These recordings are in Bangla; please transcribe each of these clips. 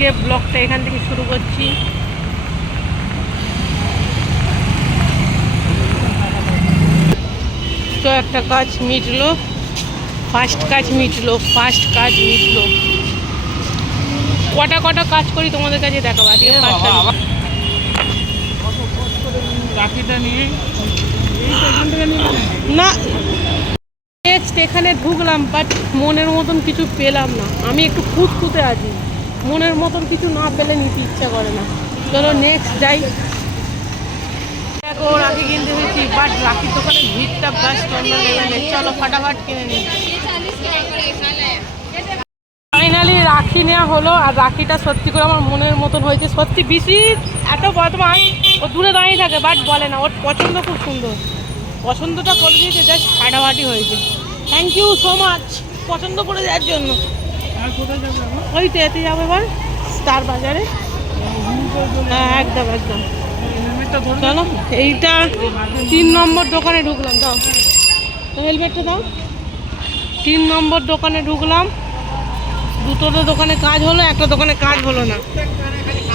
আজকে ব্লগটা এখান থেকে শুরু করছি। তো একটা কাজ মিটলো, ফার্স্ট কাজ মিটলো। কটা কাজ করি তোমাদের কাছে দেখাবো আজকে। না নেক্সট এখানে ঢুকলাম, বাট মনের মতন কিছু পেলাম না। আমি একটু খুঁতখুঁতে আছি, মনের মতন কিছু না পেলে নিতে ইচ্ছা করে না। চলো নেক্সট যাই। দেখো রাখি কিনতে এসেছি, বাট রাখির দোকানে ভিড়টা ব্যাস অন্য লেভেলের। চলো ফাটাফাট কিনে নিই। ফাইনালি রাখি নেওয়া হলো, আর রাখিটা সত্যি করে আমার মনের মতন হয়েছে। সত্যি বেশি এত বদমাস, ও দূরে দাঁড়িয়ে থাকে বাট বলে না, ওর পছন্দ খুব সুন্দর। পছন্দটা করে দিয়েছে, জাস্ট ফাটাফাটি হয়েছে। থ্যাংক ইউ সো মাচ পছন্দ করে দেওয়ার জন্য। ওই তো এতে যাবো এবার স্টার বাজারে। হ্যাঁ একদম। চলো এইটা 3 নম্বর দোকানে ঢুকলাম। দাও হেলমেটটা দাও। 3 নম্বর দোকানে ঢুকলাম। দুটো দোকানে কাজ হলো, একটা দোকানে কাজ হলো না।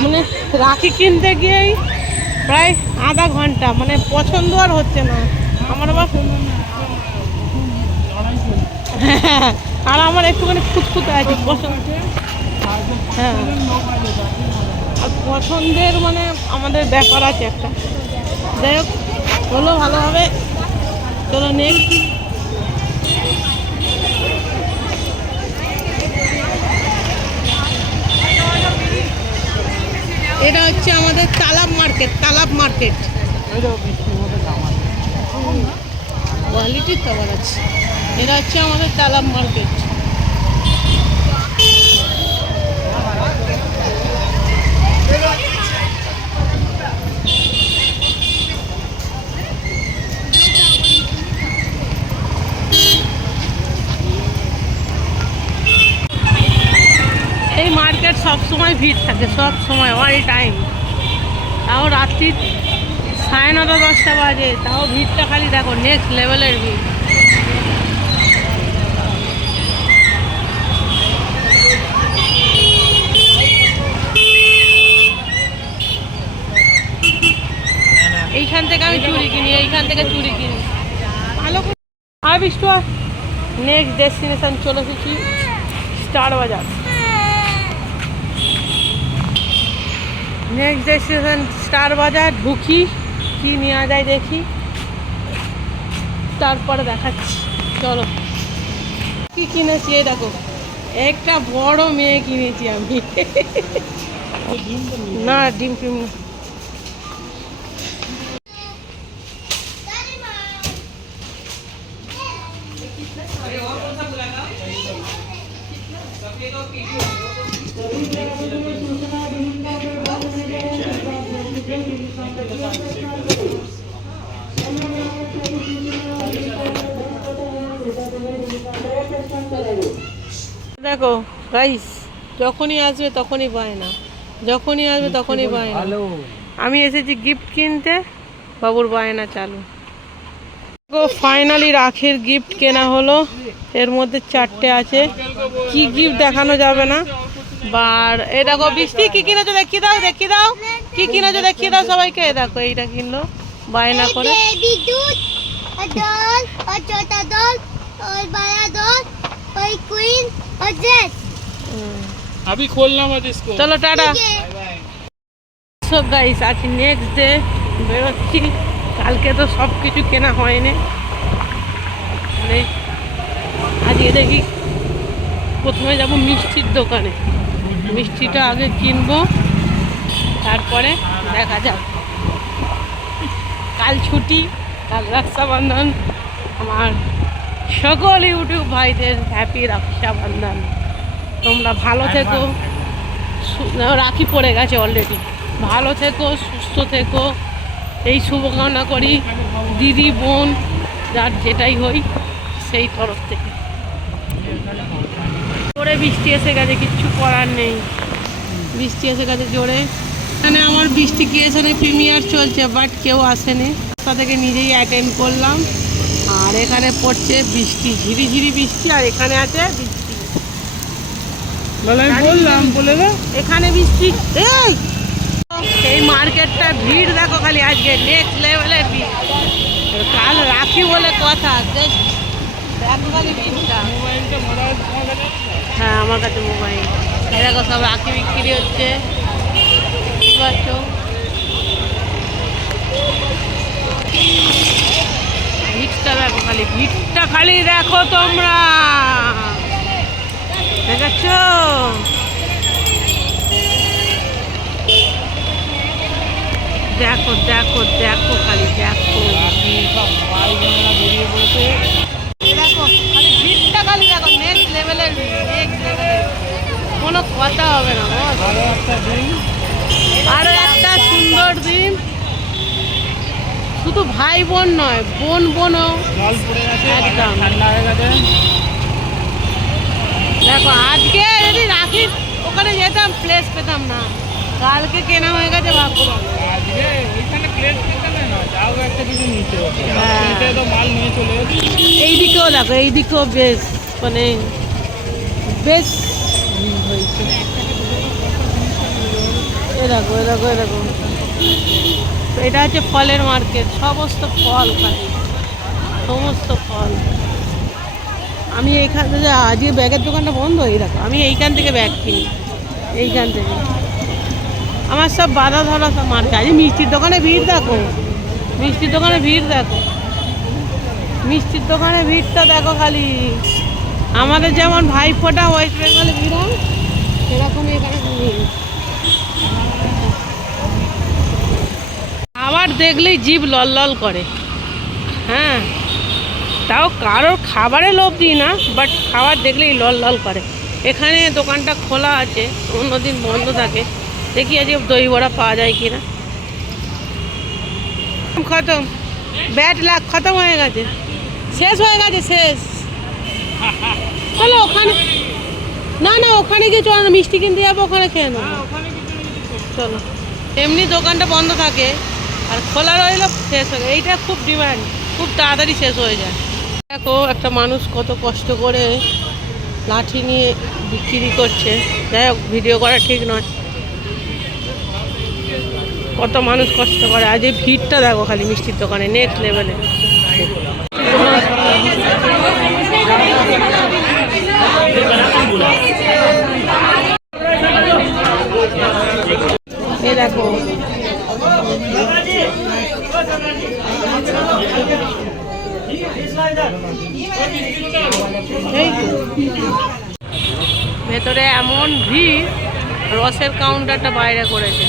মানে রাখি কিনতে গিয়েই প্রায় আধা ঘন্টা, মানে পছন্দ আর হচ্ছে না আমার। আবার হ্যাঁ, আর আমার একটুখানি খুঁতখুঁতে আছে পছন্দ। হ্যাঁ, আর পছন্দের মানে আমাদের ব্যাপার আছে একটা। যাই হোক হলো ভালোভাবে। চলো নেক্সট। এটা হচ্ছে আমাদের তালাব মার্কেট। কোয়ালিটির খাবার আছে। এটা হচ্ছে আমাদের তালাব মার্কেট। এই মার্কেট সবসময় ভিড় থাকে, সব সময় অল টাইম। তাও রাত্রি 9:30 10টা বাজে, তাও ভিড়টা খালি দেখো, নেক্সট লেভেলের ভিড়। এইখান থেকে আমি চুড়ি কিনি, ভালো করে। আর বিষ্টু নেক্সট ডেস্টিনেশন চলে এসেছি, স্টার বাজার। নেক্সট ডেস্টিনেশন স্টার বাজার। ঢুকি, কি নেওয়া যায় দেখি, তারপরে দেখাচ্ছি। চলো কি কিনেছি, এই দেখো একটা বড় মেয়ে কিনেছি আমি। না ডিম ফিম না। দেখো গাইস, যখনই আসবে তখনই পায় না, আমি এসেছি গিফট কিনতে, বাবুর বায়না চালু। ফাইনালি রাখির গিফট কেনা হলো। এর মধ্যে 4টে আছে, কি গিফট দেখানো যাবে না। বার এ দেখো বৃষ্টি কি কিনেছো দেখিয়ে দাও কি কিনেছো দেখিয়ে দাও সবাইকে। দেখো এইটা কিনলো বায়না করে। अभी खोलना मत इसको। चलो टाटा। সো গাইস আজ নেক্সট ডে বেরোচ্ছি। কালকে তো সব কিছু কেনা হয়নি, মানে আজকে দেখি প্রথমে যাব মিষ্টির দোকানে। মিষ্টিটা আগে কিনবো, তারপরে দেখা যাক। কাল ছুটি, কাল রক্ষাবন্ধন। আমার সকল ইউটিউব ভাইদের হ্যাপি রক্ষাবন্ধন। তোমরা ভালো থেকো, রাখি পড়ে গেছে অলরেডি। ভালো থেকো, সুস্থ থেকো, এই শুভকামনা করি দিদি বোন যার যেটাই হই সেই তরফ থেকে। জোরে বৃষ্টি এসে গেছে, কিচ্ছু করার নেই, বৃষ্টি এসে গেছে জোরে। এখানে আমার বৃষ্টি ক্রিয়েশনে প্রিমিয়ার চলছে, বাট কেউ আসেনি। রাস্তা থেকে নিজেই অ্যাটেন্ড করলাম। আর এখানে পড়ছে বৃষ্টি, ঝিরিঝিরি বৃষ্টি, আর এখানে আছে বৃষ্টি। এখানে বৃষ্টি। এই মার্কেটটা ভিড় দেখো খালি, আজকে নেক্সট লেভেলের ভিড়। কাল রাখি বলে কথা, দেখো খালি ভিড়টা। হ্যাঁ, আমার কাছে মোবাইল। দেখো সব রাখি বিক্রি হচ্ছে, ঠিক আছে। ভিড়টা দেখো খালি, ভিড়টা খালি দেখো তোমরা, দেখাচ্ছ? দেখো দেখো দেখো খালি দেখো, দেখো খালি ভিড়টা খালি দেখো, নেক্সট লেভেলের ভিড়, নেক্সট লেভেলের, কোনো কথা হবে না। আরো একটা সুন্দর দিন, শুধু ভাই বোন নয়, বোন বোনও একদম। দেখো আজকে যদি রাখি ওখানে যেতাম, প্লেস পেতাম না। কালকে কেনা হয়ে গেছে ভাগ্যবান। এইদিকেও দেখো, এইদিকেও বেশ মানে বেশ হয়েছে। এ দেখো এ দেখো এ দেখো, এটা হচ্ছে ফলের মার্কেট, সমস্ত ফল খালি, সমস্ত ফল। আমি এইখান থেকে, আজকে ব্যাগের দোকানটা বন্ধ হয়ে দেখো, আমি এইখান থেকে ব্যাগ কিনি, এইখান থেকে। আমার সব বাধা ধরা সব মার্কেট। আজ মিষ্টির দোকানে ভিড় দেখো, মিষ্টির দোকানে ভিড় দেখো, মিষ্টির দোকানে ভিড়টা দেখো খালি। আমাদের যেমন ভাইফোঁটা ওয়েস্ট বেঙ্গলে ভিড় হয়, সেরকমই এখানে ভিড়। আবার দেখলেই জিভ লল লল করে। হ্যাঁ, তাও কারোর খাবারে লোভ দিই না, বাট খাবার দেখলেই লল লল করে। এখানে দোকানটা খোলা আছে, অন্যদিন বন্ধ থাকে। দেখি আজকে দই বড়া পাওয়া যায় কিনা। খতম, ব্যাট লাখ খতম হয়ে গেছে, শেষ হয়ে গেছে, শেষ। চলো ওখানে, না না ওখানে গিয়ে চলো না, মিষ্টি কিনতে যাবো, ওখানে খেয়ে নেবো। চলো, এমনি দোকানটা বন্ধ থাকে আর খোলা রইলো, শেষ হয়ে যায়। এইটা খুব ডিমান্ড, খুব তাড়াতাড়ি শেষ হয়ে যায়। দেখো একটা মানুষ কত কষ্ট করে লাঠি নিয়ে বিক্রি করছে। যাই হোক, ভিডিও করা ঠিক নয়, কত মানুষ কষ্ট করে। আজ এই ভিড়টা দেখো খালি মিষ্টির দোকানে, নেক্সট লেভেলে। এ দেখো ভেতরে এমন ভিড়, রসের কাউন্টারটা বাইরে করেছে।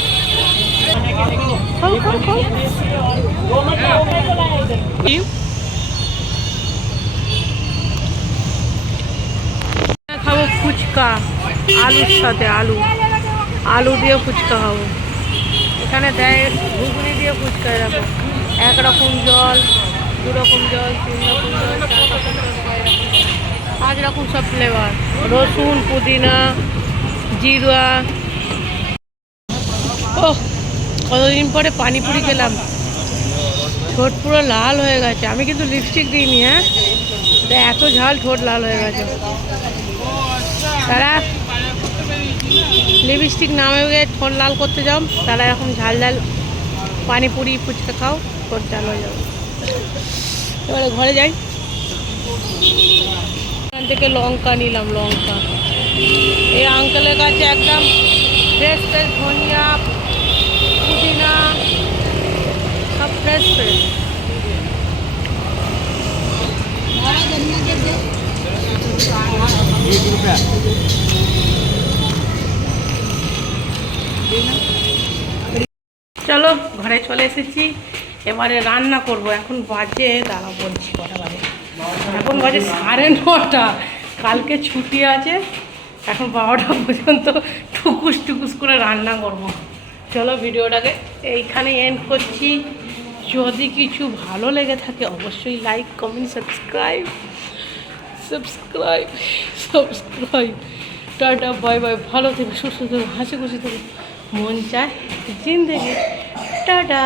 খাবো ফুচকা আলুর সাথে, আলু আলু দিয়ে ফুচকা খাবো। এখানে দেয় ঘুগনি দিয়ে ফুচকা। দেখো একরকম জল, দুরকম জল, 3 রকম জল, 4 রকম জল, 5 রকম সব ফ্লেভার, রসুন, পুদিনা, জিরা। ও কতদিন পরে পানিপুরি খেলাম, ঠোঁট পুরো লাল হয়ে গেছে। আমি কিন্তু লিপস্টিক দিইনি, হ্যাঁ, এত ঝাল, ঠোঁট লাল হয়ে গেছে। তারা লিপস্টিক নামে ঠোঁট লাল করতে যাও, তারা এরকম ঝাল ঝাল পানিপুরি ফুচকা খাও, ঠোঁট ঝাল হয়ে যাবে। এবারে ঘরে যাই, এখান থেকে লঙ্কা নিলাম, লঙ্কা। এই আঙ্কেলের কাছে একদম ফ্রেশ ফ্রেশ ধনিয়া, পুদিনা, সব ফ্রেশ ফ্রেশ। চলো ঘরে চলে এসেছি, এবারে রান্না করব। এখন বাজে, দাঁড়া বলছি কটা বাজে, এখন বাজে 9:30। কালকে ছুটি আছে, এখন 12টা পর্যন্ত টুকুস টুকুস করে রান্না করব। চলো ভিডিওটাকে এইখানে এন্ড করছি। যদি কিছু ভালো লেগে থাকে অবশ্যই like, comment, subscribe. Tata, bye bye. ভালো থেকে, সুস্থ থেকে, হাসি খুশি থেকে, মন চায় জিন্দেগি। টাটা।